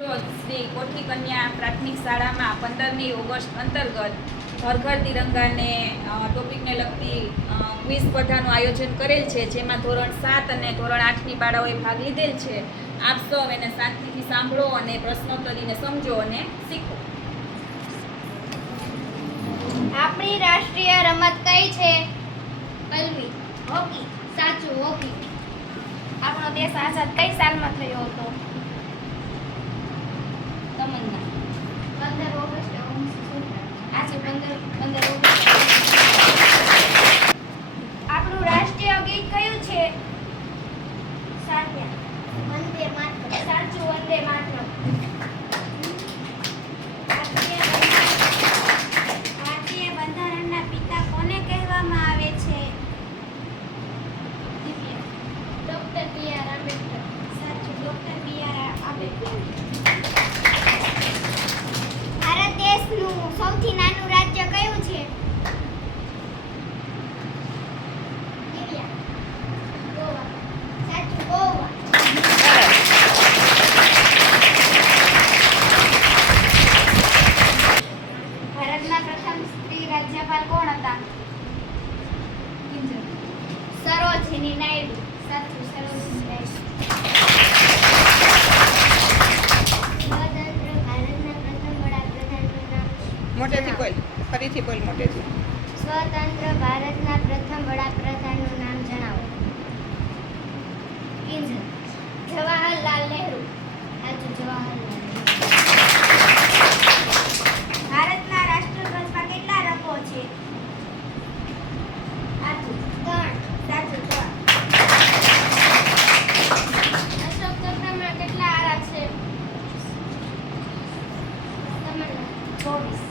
રોજ શ્રી કોઠી કન્યા પ્રાથમિક શાળામાં 15મી ઓગસ્ટ અંતર્ગત ઘર ઘર તિરંગાને ટોપિકને લગતી ક્વિઝ સ્પર્ધાનું આયોજન કરેલ છે, જેમાં ધોરણ 7 અને ધોરણ 8ની બાળાઓએ ભાગ લીધેલ છે. આપ સૌ એને શાંતિથી સાંભળો અને પ્રશ્નોત્તરીને સમજો અને શીખો. આપણી રાષ્ટ્રીય રમત કઈ છે? કલવી. હોકી. સાચું, હોકી. આપણો દેશ આઝાદ કઈ સાલમાં થયો હતો? તમન્ના. 15 ઓગસ્ટ 1917. આજે 15 ઓગસ્ટ. આપણું રાષ્ટ્રીય ગીત કયું છે? સાત્યા. વંદે માતરમ. સાચું, વંદે માતરમ. ભારતીય બંધારણના પિતા કોને કહેવામાં આવે છે? ડોક્ટર બી.આર. આંબેડકર. સાચું, ડોક્ટર બી.આર. આંબેડકર. ભારત દેશનું સૌથી નાનું રાજ્ય કયું છે? ગોવા. સાચું, ગોવા. ભારતના પ્રથમ સ્ત્રી રાજ્યપાલ કોણ હતા? સરોજિની નાયડુ. સાચું, સરોજિની નાયડુ. સ્વતંત્ર ભારતના પ્રથમ વડાપ્રધાનનું નામ? મોટેથી બોલ, ફરીથી બોલ મોટેથી. સ્વતંત્ર ભારતના પ્રથમ વડાપ્રધાનનું નામ જણાવો. જવાહરલાલ નહેરુ. સાચું, જવાહરલાલ નહેરુ. ભારતના રાષ્ટ્રધ્વજમાં કેટલા રંગો છે? સાચું, 3. સાચું, 3. અશોક ચક્રમાં કેટલા આરા છે? 24.